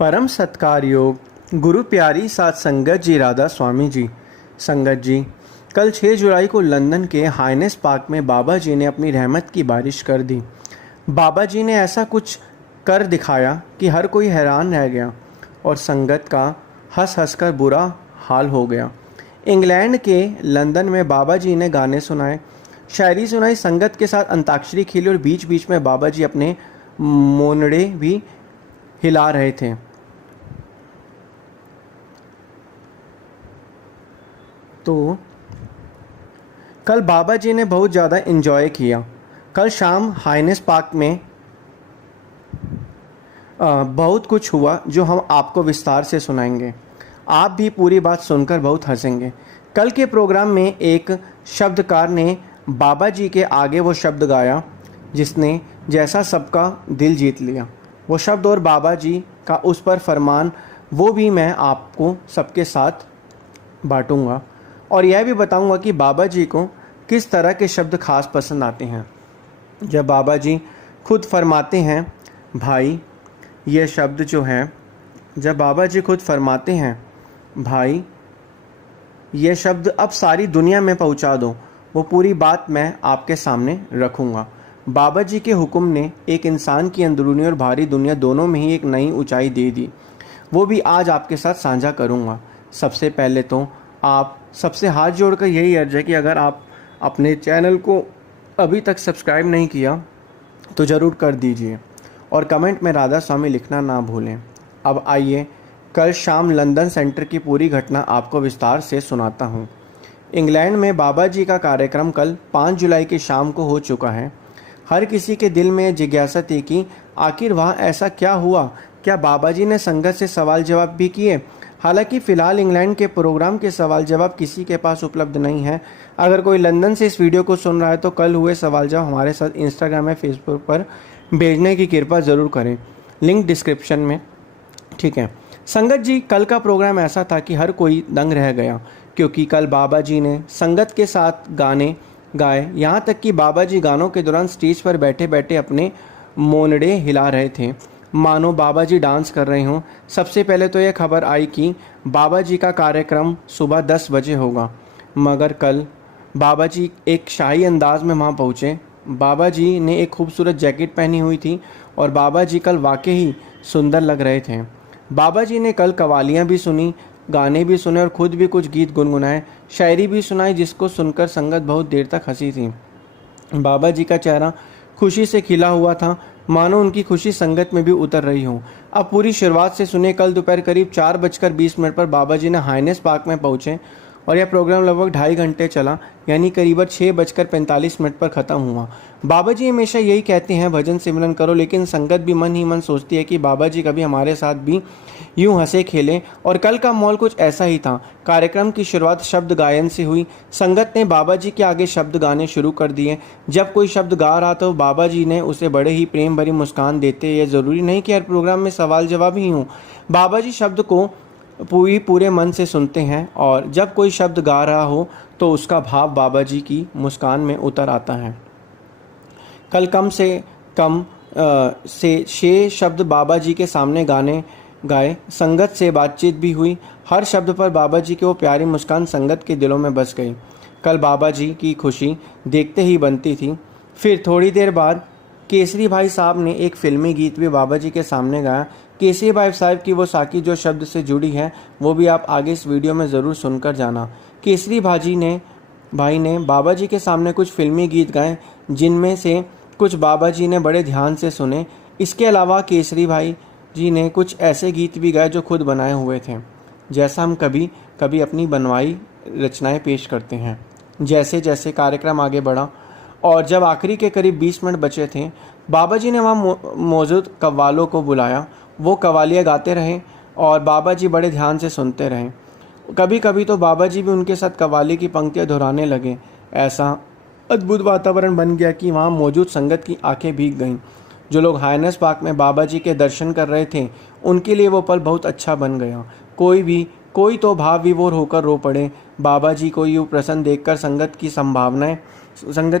परम सत्कार योग गुरु प्यारी साथ संगत जी राधा स्वामी जी। संगत जी, कल 6 जुलाई को लंदन के हाइनेस पार्क में बाबा जी ने अपनी रहमत की बारिश कर दी। बाबा जी ने ऐसा कुछ कर दिखाया कि हर कोई हैरान रह गया और संगत का हंस हंस कर बुरा हाल हो गया। इंग्लैंड के लंदन में बाबा जी ने गाने सुनाए, शायरी सुनाई, संगत के साथ अंताक्षरी खेली और बीच बीच में बाबा जी अपने मोनड़े भी हिला रहे थे। तो कल बाबा जी ने बहुत ज़्यादा एंजॉय किया। कल शाम हाइनेस पार्क में बहुत कुछ हुआ जो हम आपको विस्तार से सुनाएंगे। आप भी पूरी बात सुनकर बहुत हंसेंगे। कल के प्रोग्राम में एक शब्दकार ने बाबा जी के आगे वो शब्द गाया जिसने जैसा सबका दिल जीत लिया। वो शब्द और बाबा जी का उस पर फरमान वो भी मैं आपको सबके साथ बांटूंगा और यह भी बताऊंगा कि बाबा जी को किस तरह के शब्द खास पसंद आते हैं। जब बाबा जी खुद फरमाते हैं भाई ये शब्द जो है, जब बाबा जी खुद फरमाते हैं भाई ये शब्द अब सारी दुनिया में पहुंचा दो, वो पूरी बात मैं आपके सामने रखूंगा। बाबा जी के हुक्म ने एक इंसान की अंदरूनी और बाहरी दुनिया दोनों में ही एक नई ऊंचाई दे दी। वो भी आज आपके साथ साझा करूंगा। सबसे पहले तो आप सबसे हाथ जोड़कर यही अर्ज है कि अगर आप अपने चैनल को अभी तक सब्सक्राइब नहीं किया तो ज़रूर कर दीजिए और कमेंट में राधा स्वामी लिखना ना भूलें। अब आइए कल शाम लंदन सेंटर की पूरी घटना आपको विस्तार से सुनाता हूँ। इंग्लैंड में बाबा जी का कार्यक्रम कल 5 जुलाई की शाम को हो चुका है। हर किसी के दिल में जिज्ञासा थी कि आखिर वहाँ ऐसा क्या हुआ। क्या बाबा जी ने संगत से सवाल जवाब भी किए? हालांकि फ़िलहाल इंग्लैंड के प्रोग्राम के सवाल जवाब किसी के पास उपलब्ध नहीं है। अगर कोई लंदन से इस वीडियो को सुन रहा है तो कल हुए सवाल जवाब हमारे साथ इंस्टाग्राम या फेसबुक पर भेजने की कृपा ज़रूर करें, लिंक डिस्क्रिप्शन में। ठीक है संगत जी, कल का प्रोग्राम ऐसा था कि हर कोई दंग रह गया क्योंकि कल बाबा जी ने संगत के साथ गाने गाए। यहाँ तक कि बाबा जी गानों के दौरान स्टेज पर बैठे बैठे अपने मोनड़े हिला रहे थे मानो बाबा जी डांस कर रहे हों। सबसे पहले तो यह खबर आई कि बाबा जी का कार्यक्रम सुबह 10 बजे होगा, मगर कल बाबा जी एक शाही अंदाज में वहाँ पहुँचे। बाबा जी ने एक खूबसूरत जैकेट पहनी हुई थी और बाबा जी कल वाकई ही सुंदर लग रहे थे। बाबा जी ने कल कवालियाँ भी सुनी, गाने भी सुने और खुद भी कुछ गीत गुनगुनाए, शायरी भी सुनाई जिसको सुनकर संगत बहुत देर तक हंसी थी। बाबा जी का चेहरा खुशी से खिला हुआ था, मानो उनकी खुशी संगत में भी उतर रही हो। अब पूरी शुरुआत से सुने। कल दोपहर करीब 4:20 पर बाबा जी ने हाइनेस पार्क में पहुंचे और यह प्रोग्राम लगभग 2.5 घंटे चला, यानी करीबन 6:45 पर ख़त्म हुआ। बाबा जी हमेशा यही कहते हैं भजन सिमरन करो, लेकिन संगत भी मन ही मन सोचती है कि बाबा जी कभी हमारे साथ भी यूं हंसे खेलें। और कल का माहौल कुछ ऐसा ही था। कार्यक्रम की शुरुआत शब्द गायन से हुई। संगत ने बाबा जी के आगे शब्द गाने शुरू कर दिए। जब कोई शब्द गा रहा तो बाबा जी ने उसे बड़े ही प्रेम भरी मुस्कान देते। यह ज़रूरी नहीं कि हर प्रोग्राम में सवाल जवाब ही हों। बाबा जी शब्द को पूरे मन से सुनते हैं और जब कोई शब्द गा रहा हो तो उसका भाव बाबा जी की मुस्कान में उतर आता है। कल कम से कम 6 शब्द बाबा जी के सामने गाने गाए। संगत से बातचीत भी हुई। हर शब्द पर बाबा जी की वो प्यारी मुस्कान संगत के दिलों में बस गई। कल बाबा जी की खुशी देखते ही बनती थी। फिर थोड़ी देर बाद केसरी भाई साहब ने एक फिल्मी गीत भी बाबा जी के सामने गाया। केसरी भाई साहब की वो साकी जो शब्द से जुड़ी है वो भी आप आगे इस वीडियो में ज़रूर सुनकर जाना। केसरी भाई ने बाबा जी के सामने कुछ फिल्मी गीत गाए जिनमें से कुछ बाबा जी ने बड़े ध्यान से सुने। इसके अलावा केसरी भाई जी ने कुछ ऐसे गीत भी गाए जो खुद बनाए हुए थे, जैसा हम कभी कभी अपनी बनवाई रचनाएं पेश करते हैं। जैसे जैसे कार्यक्रम आगे बढ़ा और जब आखिरी के करीब 20 मिनट बचे थे, बाबा जी ने वहाँ मौजूद कव्वालों को बुलाया। वो कव्वालियाँ गाते रहे और बाबा जी बड़े ध्यान से सुनते रहे। कभी कभी तो बाबा जी भी उनके साथ कव्वाली की पंक्तियाँ दोहराने लगे। ऐसा अद्भुत वातावरण बन गया कि वहाँ मौजूद संगत की आंखें भीग गईं। जो लोग हाइनेस पार्क में बाबा जी के दर्शन कर रहे थे उनके लिए वो पल बहुत अच्छा बन गया। कोई तो भाव विभोर होकर रो पड़े। बाबा जी को यूँ प्रसन्न देखकर संगत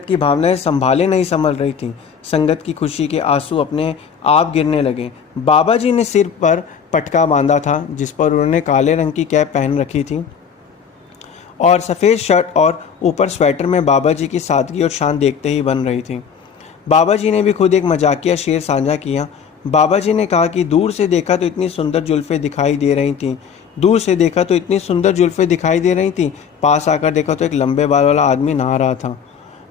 की भावनाएं संभाले नहीं संभल रही थी। संगत की खुशी के आंसू अपने आप गिरने लगे। बाबा जी ने सिर पर पटका बांधा था जिस पर उन्होंने काले रंग की कैप पहन रखी थी और सफ़ेद शर्ट और ऊपर स्वेटर में बाबा जी की सादगी और शान देखते ही बन रही थी। बाबा जी ने भी खुद एक मजाकिया शेर साझा किया। बाबा जी ने कहा कि दूर से देखा तो इतनी सुंदर जुल्फ़ें दिखाई दे रही थीं, दूर से देखा तो इतनी सुंदर जुल्फ़ें दिखाई दे रही थीं, पास आकर देखा तो एक लंबे बाल वाला आदमी नहा रहा था।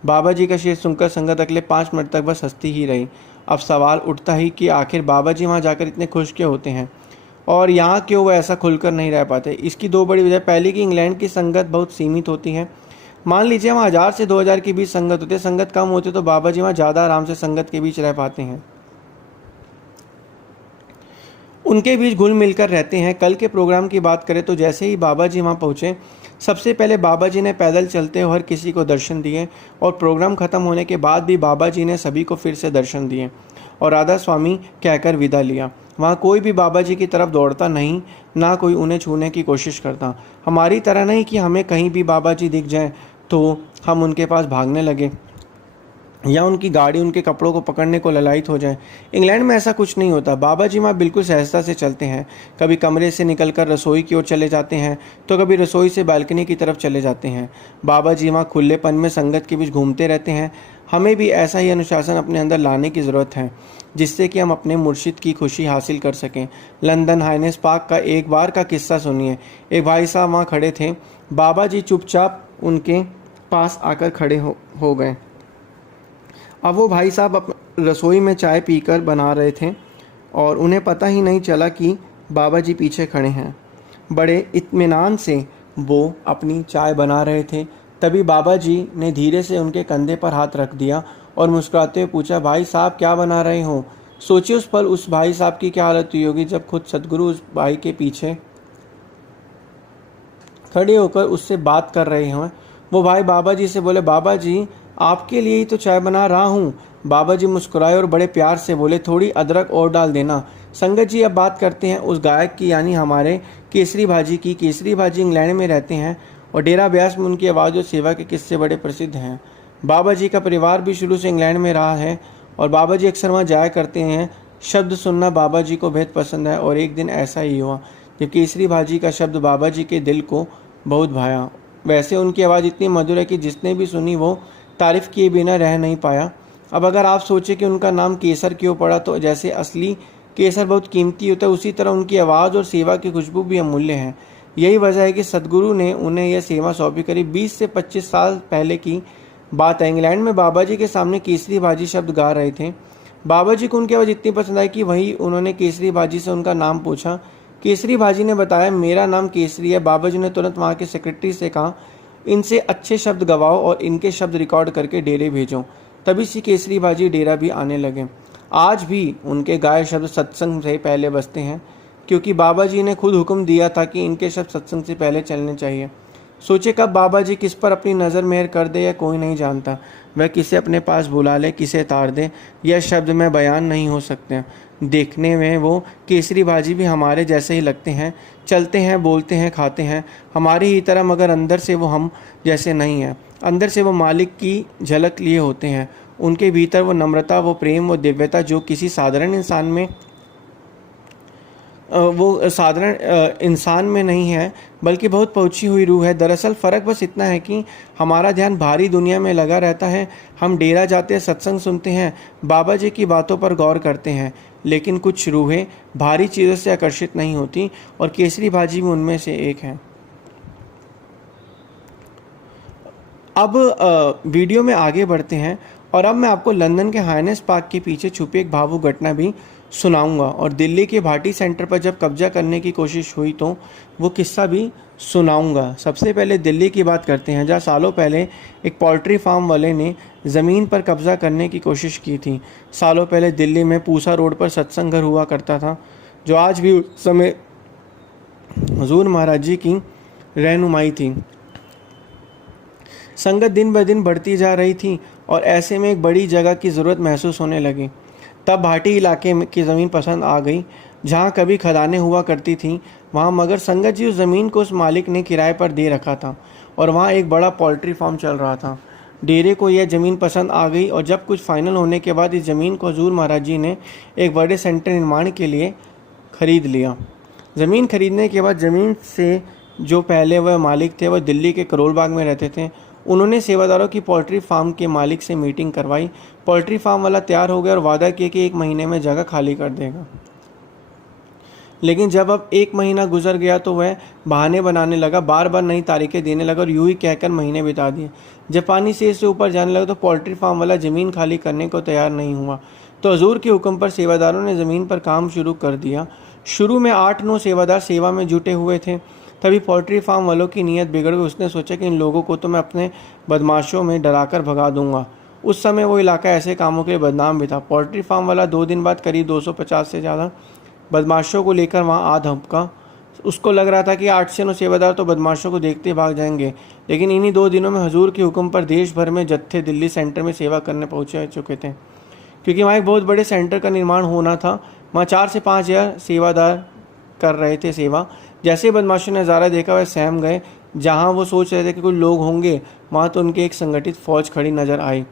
बाबा जी का शेर सुनकर संगत अगले 5 मिनट तक बस हंसती ही रही। अब सवाल उठता ही कि आखिर बाबा जी वहाँ जाकर इतने खुश क्यों होते हैं और यहाँ क्यों वो ऐसा खुलकर नहीं रह पाते। इसकी 2 बड़ी वजह। पहली कि इंग्लैंड की संगत बहुत सीमित होती है। मान लीजिए वहाँ 1000 से 2000 के बीच संगत होते, संगत कम होते तो बाबा जी वहाँ ज़्यादा आराम से संगत के बीच रह पाते हैं, उनके बीच घुल मिलकर रहते हैं। कल के प्रोग्राम की बात करें तो जैसे ही बाबा जी वहाँ पहुँचे, सबसे पहले बाबा जी ने पैदल चलते हुए हर किसी को दर्शन दिए और प्रोग्राम ख़त्म होने के बाद भी बाबा जी ने सभी को फिर से दर्शन दिए और राधा स्वामी कहकर विदा लिया। वहाँ कोई भी बाबा जी की तरफ दौड़ता नहीं, ना कोई उन्हें छूने की कोशिश करता। हमारी तरह नहीं कि हमें कहीं भी बाबा जी दिख जाएं तो हम उनके पास भागने लगे या उनकी गाड़ी उनके कपड़ों को पकड़ने को ललायत हो जाए। इंग्लैंड में ऐसा कुछ नहीं होता। बाबा जी वहाँ बिल्कुल सहजता से चलते हैं। कभी कमरे से निकलकर रसोई की ओर चले जाते हैं तो कभी रसोई से बालकनी की तरफ चले जाते हैं। बाबा जी वहाँ खुलेपन में संगत के बीच घूमते रहते हैं। हमें भी ऐसा ही अनुशासन अपने अंदर लाने की ज़रूरत है जिससे कि हम अपने मुर्शिद की खुशी हासिल कर सकें। लंदन हाइनेस पार्क का एक बार का किस्सा सुनिए। एक भाई साहब वहाँ खड़े थे। बाबा जी चुपचाप उनके पास आकर खड़े हो गए। अब वो भाई साहब रसोई में चाय पीकर बना रहे थे और उन्हें पता ही नहीं चला कि बाबा जी पीछे खड़े हैं। बड़े इत्मीनान से वो अपनी चाय बना रहे थे। तभी बाबा जी ने धीरे से उनके कंधे पर हाथ रख दिया और मुस्कुराते हुए पूछा, भाई साहब क्या बना रहे हो? सोचिए उस पल उस भाई साहब की क्या हालत हुई होगी जब खुद सदगुरु उस भाई के पीछे खड़े होकर उससे बात कर रहे हों। वो भाई बाबा जी से बोले, बाबा जी आपके लिए ही तो चाय बना रहा हूँ। बाबा जी मुस्कुराए और बड़े प्यार से बोले, थोड़ी अदरक और डाल देना। संगत जी अब बात करते हैं उस गायक की, यानी हमारे केसरी भाजी की। केसरी भाजी इंग्लैंड में रहते हैं और डेरा ब्यास में उनकी आवाज़ और सेवा के किस्से बड़े प्रसिद्ध हैं। बाबा जी का परिवार भी शुरू से इंग्लैंड में रहा है और बाबा जी अक्सर वहाँ जाया करते हैं। शब्द सुनना बाबा जी को बेहद पसंद है और एक दिन ऐसा ही हुआ जब केसरी भाजी का शब्द बाबा जी के दिल को बहुत भाया। वैसे उनकी आवाज़ इतनी मधुर है कि जिसने भी सुनी वो तारीफ़ किए बिना रह नहीं पाया। अब अगर आप सोचें कि उनका नाम केसर क्यों पड़ा, तो जैसे असली केसर बहुत कीमती होता है उसी तरह उनकी आवाज़ और सेवा की खुशबू भी अमूल्य है। यही वजह है कि सदगुरु ने उन्हें यह सेवा सौंपी। करीब 20 से 25 साल पहले की बात है। इंग्लैंड में बाबा जी के सामने केसरी भाजी शब्द गा रहे थे। बाबा जी को उनकी आवाज़ इतनी पसंद आई कि वही उन्होंने केसरी भाजी से उनका नाम पूछा। केसरी भाजी ने बताया, मेरा नाम केसरी है। बाबा जी ने तुरंत वहाँ के सेक्रेटरी से कहा, इनसे अच्छे शब्द गवाओ और इनके शब्द रिकॉर्ड करके डेरे भेजो। तभी से केसरी भाजी डेरा भी आने लगे। आज भी उनके गाए शब्द सत्संग से पहले बजते हैं क्योंकि बाबा जी ने खुद हुक्म दिया था कि इनके शब्द सत्संग से पहले चलने चाहिए। सोचे कब बाबा जी किस पर अपनी नज़र मेहर कर दे या कोई नहीं जानता। वह किसे अपने पास बुला ले, किसे तार दे, यह शब्द में बयान नहीं हो सकते। देखने में वो केसरी भाजी भी हमारे जैसे ही लगते हैं, चलते हैं, बोलते हैं, खाते हैं हमारी ही तरह, मगर अंदर से वो हम जैसे नहीं हैं। अंदर से वो मालिक की झलक लिए होते हैं। उनके भीतर वो नम्रता, वो प्रेम, वो दिव्यता जो किसी साधारण इंसान में नहीं है बल्कि बहुत पहुंची हुई रूह है। दरअसल फ़र्क बस इतना है कि हमारा ध्यान भारी दुनिया में लगा रहता है। हम डेरा जाते हैं, सत्संग सुनते हैं, बाबा जी की बातों पर गौर करते हैं, लेकिन कुछ रूहें भारी चीज़ों से आकर्षित नहीं होती और केसरी भाजी भी उनमें से एक है। अब वीडियो में आगे बढ़ते हैं और अब मैं आपको लंदन के हाइनेस पार्क के पीछे छुपी एक भावुक घटना भी सुनाऊंगा और दिल्ली के भाटी सेंटर पर जब कब्जा करने की कोशिश हुई तो वो किस्सा भी सुनाऊंगा। सबसे पहले दिल्ली की बात करते हैं, जहाँ सालों पहले एक पोल्ट्री फार्म वाले ने ज़मीन पर कब्जा करने की कोशिश की थी। सालों पहले दिल्ली में पूसा रोड पर सत्संग घर हुआ करता था, जो आज भी उस समय हुजूर महाराज जी की रहनुमाई थी। संगत दिन ब दिन बढ़ती जा रही थी और ऐसे में एक बड़ी जगह की ज़रूरत महसूस होने लगी। तब भाटी इलाके की ज़मीन पसंद आ गई। जहाँ कभी खदानें हुआ करती थीं वहाँ मगर संगत जी उस ज़मीन को उस मालिक ने किराए पर दे रखा था और वहाँ एक बड़ा पोल्ट्री फार्म चल रहा था। डेरे को यह ज़मीन पसंद आ गई और जब कुछ फाइनल होने के बाद इस ज़मीन को हुजूर महाराज जी ने एक बड़े सेंटर निर्माण के लिए खरीद लिया। ज़मीन खरीदने के बाद ज़मीन से जो पहले वह मालिक थे वह दिल्ली के करोल बाग में रहते थे। उन्होंने सेवादारों की पोल्ट्री फार्म के मालिक से मीटिंग करवाई। पोल्ट्री फार्म वाला तैयार हो गया और वादा किया कि 1 महीने में जगह खाली कर देगा। लेकिन जब अब 1 महीना गुजर गया तो वह बहाने बनाने लगा, बार बार नई तारीखें देने लगा और यूं ही कहकर महीने बिता दिए। जब पानी से ऊपर जाने लगा तो पोल्ट्री फार्म वाला ज़मीन खाली करने को तैयार नहीं हुआ। तो हजूर के हुक्म पर सेवादारों ने ज़मीन पर काम शुरू कर दिया। शुरू में 8-9 सेवादार सेवा में जुटे हुए थे। तभी पोल्ट्री फार्म वालों की नीयत बिगड़ गई। उसने सोचा कि इन लोगों को तो मैं अपने बदमाशों में डराकर भगा दूंगा। उस समय वो इलाका ऐसे कामों के लिए बदनाम भी था। पोल्ट्री फार्म वाला 2 दिन बाद करीब 250 से ज़्यादा बदमाशों को लेकर वहाँ आ धमका। उसको लग रहा था कि 8 से 9 सेवादार तो बदमाशों को देखते भाग जाएंगे। लेकिन इन्हीं 2 दिनों में हजूर के हुक्म पर देश भर में जत्थे दिल्ली सेंटर में सेवा करने पहुँचे चुके थे, क्योंकि वहाँ एक बहुत बड़े सेंटर का निर्माण होना था। वहाँ 4 से 5 हज़ार सेवादार कर रहे थे सेवा। जैसे ही बदमाशों ने नज़ारा देखा वह सहम गए। जहाँ वो सोच रहे थे कि कुछ लोग होंगे, वहाँ तो उनके एक संगठित फौज खड़ी नजर आई।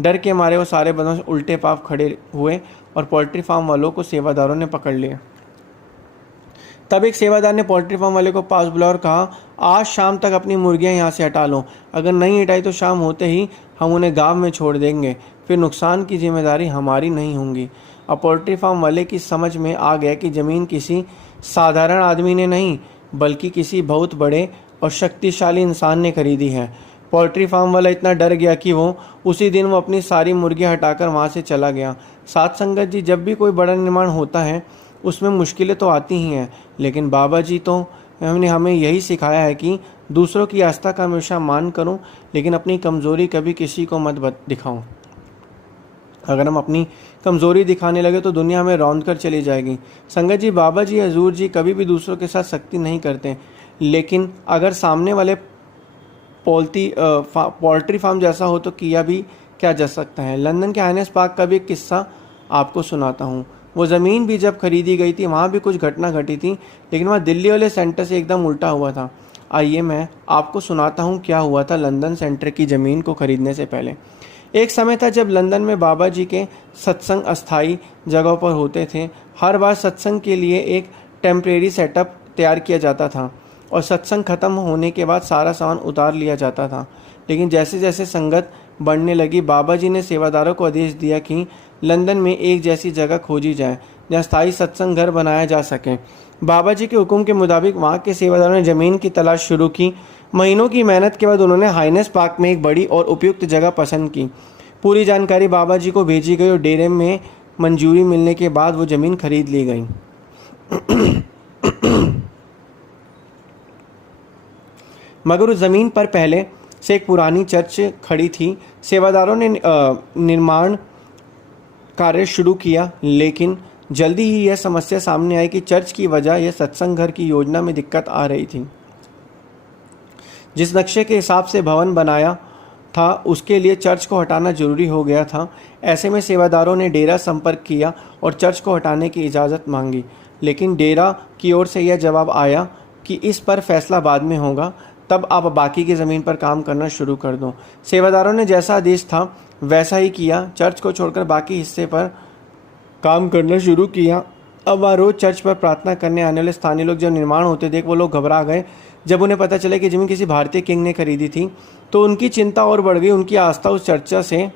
डर के मारे वो सारे बदमाश उल्टे पाँव खड़े हुए और पोल्ट्री फार्म वालों को सेवादारों ने पकड़ लिया। तब एक सेवादार ने पोल्ट्री फार्म वाले को पास बुलाया और कहा, आज शाम तक अपनी मुर्गियां यहाँ से हटा लो। अगर नहीं हटाई तो शाम होते ही हम उन्हें गांव में छोड़ देंगे। फिर नुकसान की जिम्मेदारी हमारी नहीं होगी। अब पोल्ट्री फार्म वाले की समझ में आ गया कि ज़मीन किसी साधारण आदमी ने नहीं बल्कि किसी बहुत बड़े और शक्तिशाली इंसान ने खरीदी है। पोल्ट्री फार्म वाला इतना डर गया कि उसी दिन वो अपनी सारी मुर्गियां हटाकर वहाँ से चला गया। साथ संगत जी, जब भी कोई बड़ा निर्माण होता है उसमें मुश्किलें तो आती ही हैं, लेकिन बाबा जी तो हमने हमें यही सिखाया है कि दूसरों की आस्था का हमेशा मान करो, लेकिन अपनी कमज़ोरी कभी किसी को मत दिखाओ। अगर हम अपनी कमज़ोरी दिखाने लगे तो दुनिया हमें रौंद कर चली जाएगी। संगत जी, बाबा जी, हजूर जी कभी भी दूसरों के साथ सख्ती नहीं करते, लेकिन अगर सामने वाले पोल्ट्री फार्म जैसा हो तो किया भी क्या जा सकता है। लंदन के हाइनेस पार्क का भी एक किस्सा आपको सुनाता हूँ। वो ज़मीन भी जब खरीदी गई थी वहाँ भी कुछ घटना घटी थी, लेकिन वहाँ दिल्ली वाले सेंटर से एकदम उल्टा हुआ था। आइए मैं आपको सुनाता हूँ क्या हुआ था लंदन सेंटर की ज़मीन को खरीदने से पहले। एक समय था जब लंदन में बाबा जी के सत्संग अस्थायी जगहों पर होते थे। हर बार सत्संग के लिए एक टेम्परेरी सेटअप तैयार किया जाता था और सत्संग खत्म होने के बाद सारा सामान उतार लिया जाता था। लेकिन जैसे जैसे संगत बढ़ने लगी, बाबा जी ने सेवादारों को आदेश दिया कि लंदन में एक जैसी जगह खोजी जाए जहाँ स्थायी सत्संग घर बनाया जा सके। बाबा जी के हुक्म के मुताबिक वहाँ के सेवादारों ने ज़मीन की तलाश शुरू की। महीनों की मेहनत के बाद उन्होंने हाइनेस पार्क में एक बड़ी और उपयुक्त जगह पसंद की। पूरी जानकारी बाबा जी को भेजी गई और डेरे में मंजूरी मिलने के बाद वो ज़मीन खरीद ली गई। मगर उस ज़मीन पर पहले से एक पुरानी चर्च खड़ी थी। सेवादारों ने निर्माण कार्य शुरू किया, लेकिन जल्दी ही यह समस्या सामने आई कि चर्च की वजह यह सत्संग घर की योजना में दिक्कत आ रही थी। जिस नक्शे के हिसाब से भवन बनाया था उसके लिए चर्च को हटाना जरूरी हो गया था। ऐसे में सेवादारों ने डेरा संपर्क किया और चर्च को हटाने की इजाज़त मांगी, लेकिन डेरा की ओर से यह जवाब आया कि इस पर फैसला बाद में होगा, तब आप बाकी की ज़मीन पर काम करना शुरू कर दो। सेवादारों ने जैसा आदेश था वैसा ही किया। चर्च को छोड़कर बाकी हिस्से पर काम करना शुरू किया। अब वह रोज़ चर्च पर प्रार्थना करने आने वाले स्थानीय लोग जब निर्माण होते देख वो लोग घबरा गए। जब उन्हें पता चला कि ज़मीन किसी भारतीय किंग ने खरीदी थी तो उनकी चिंता और बढ़ गई। उनकी आस्था उस चर्चा से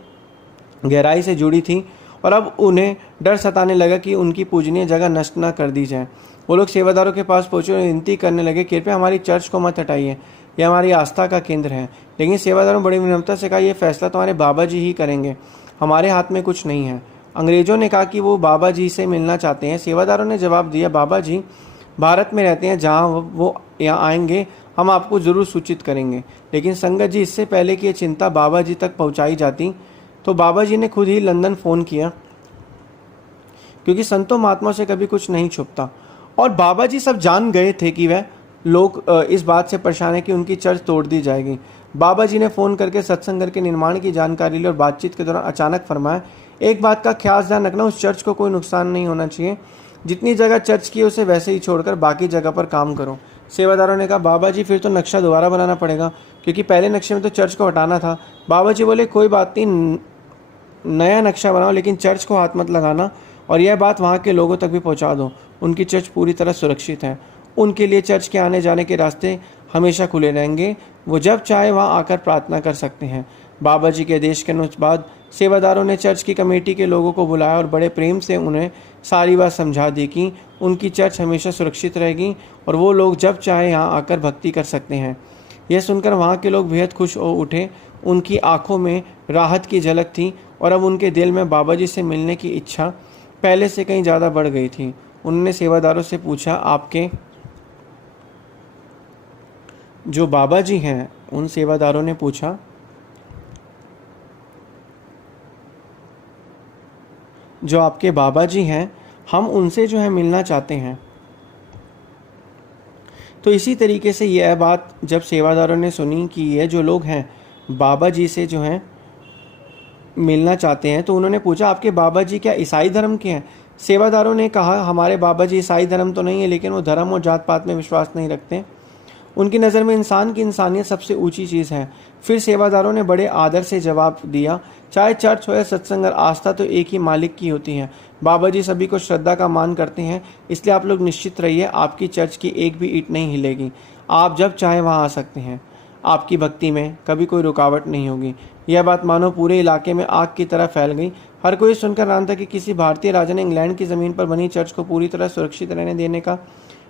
गहराई से जुड़ी थी और अब उन्हें डर सताने लगा कि उनकी पूजनीय जगह नष्ट न कर दी जाए। वो लोग सेवादारों के पास पहुंचे और विनती करने लगे, कृपया हमारी चर्च को मत हटाइए, यह हमारी आस्था का केंद्र है। लेकिन सेवादारों ने बड़ी विनम्रता से कहा, यह फैसला तुम्हारे बाबा जी ही करेंगे, हमारे हाथ में कुछ नहीं है। अंग्रेज़ों ने कहा कि वो बाबा जी से मिलना चाहते हैं। सेवादारों ने जवाब दिया, बाबा जी भारत में रहते हैं, जहाँ वो यहाँ आएंगे हम आपको ज़रूर सूचित करेंगे। लेकिन संगत जी, इससे पहले कि ये चिंता बाबा जी तक पहुँचाई जाती तो बाबा जी ने खुद ही लंदन फ़ोन किया, क्योंकि संतों महात्मा से कभी कुछ नहीं छुपता। और बाबा जी सब जान गए थे कि वह लोग इस बात से परेशान है कि उनकी चर्च तोड़ दी जाएगी। बाबा जी ने फ़ोन करके सत्संग घर के निर्माण की जानकारी ली और बातचीत के दौरान अचानक फरमाया, एक बात का खास ध्यान रखना, उस चर्च को कोई नुकसान नहीं होना चाहिए। जितनी जगह चर्च की उसे वैसे ही छोड़कर बाकी जगह पर काम करो। सेवादारों ने कहा, बाबा जी फिर तो नक्शा दोबारा बनाना पड़ेगा, क्योंकि पहले नक्शे में तो चर्च को हटाना था। बाबा जी बोले, कोई बात नहीं, नया नक्शा बनाओ, लेकिन चर्च को हाथ मत लगाना और यह बात वहाँ के लोगों तक भी पहुँचा दो। उनकी चर्च पूरी तरह सुरक्षित है। उनके लिए चर्च के आने जाने के रास्ते हमेशा खुले रहेंगे। वो जब चाहे वहाँ आकर प्रार्थना कर सकते हैं। बाबा जी के आदेश के बाद सेवादारों ने चर्च की कमेटी के लोगों को बुलाया और बड़े प्रेम से उन्हें सारी बात समझा दी कि उनकी चर्च हमेशा सुरक्षित रहेगी और वो लोग जब चाहे यहाँ आकर भक्ति कर सकते हैं। यह सुनकर वहाँ के लोग बेहद खुश हो उठे। उनकी आंखों में राहत की झलक थी और अब उनके दिल में बाबा जी से मिलने की इच्छा पहले से कहीं ज़्यादा बढ़ गई थी। उन्होंने सेवादारों से पूछा, आपके जो बाबा जी हैं, उन सेवादारों ने पूछा, जो आपके बाबा जी हैं, हम उनसे जो है मिलना चाहते हैं। तो इसी तरीके से यह बात जब सेवादारों ने सुनी कि ये जो लोग हैं बाबा जी से जो हैं मिलना चाहते हैं, तो उन्होंने पूछा, आपके बाबा जी क्या ईसाई धर्म के हैं? सेवादारों ने कहा, हमारे बाबा जी ईसाई धर्म तो नहीं है, लेकिन वो धर्म और जात पात में विश्वास नहीं रखते। उनकी नज़र में इंसान की इंसानियत सबसे ऊंची चीज़ है। फिर सेवादारों ने बड़े आदर से जवाब दिया, चाहे चर्च हो या सत्संग, आस्था तो एक ही मालिक की होती है। बाबा जी सभी को श्रद्धा का मान करते हैं, इसलिए आप लोग निश्चित रहिए, आपकी चर्च की एक भी ईंट नहीं हिलेगी। आप जब चाहे वहाँ आ सकते हैं। आपकी भक्ति में कभी कोई रुकावट नहीं होगी। यह बात मानो पूरे इलाके में आग की तरह फैल गई। हर कोई सुनकर हैरान था कि किसी भारतीय राजा ने इंग्लैंड की ज़मीन पर बनी चर्च को पूरी तरह सुरक्षित रहने देने का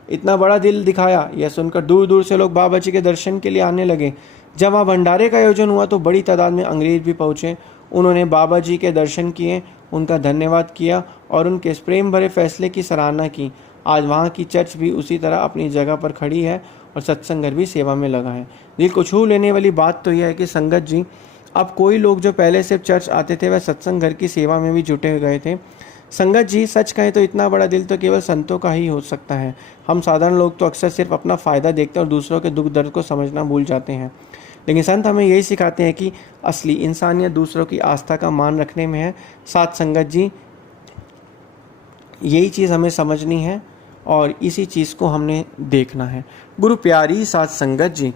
इतना बड़ा दिल दिखाया। यह सुनकर दूर दूर से लोग बाबा जी के दर्शन के लिए आने लगे। जब वहाँ भंडारे का आयोजन हुआ तो बड़ी तादाद में अंग्रेज भी पहुँचे। उन्होंने बाबा जी के दर्शन किए, उनका धन्यवाद किया और उनके इस प्रेम भरे फैसले की सराहना की। आज वहाँ की चर्च भी उसी तरह अपनी जगह पर खड़ी है और सत्संग घर भी सेवा में लगा है। दिल को छू लेने वाली बात तो यह है कि संगत जी, अब कोई लोग जो पहले सिर्फ चर्च आते थे वह सत्संग घर की सेवा में भी जुटे गए थे। संगत जी, सच कहें तो इतना बड़ा दिल तो केवल संतों का ही हो सकता है। हम साधारण लोग तो अक्सर सिर्फ अपना फ़ायदा देखते हैं और दूसरों के दुख दर्द को समझना भूल जाते हैं। लेकिन संत हमें यही सिखाते हैं कि असली इंसानियत दूसरों की आस्था का मान रखने में है। साथ संगत जी, यही चीज़ हमें समझनी है और इसी चीज़ को हमने देखना है। गुरु प्यारी साथ संगत जी।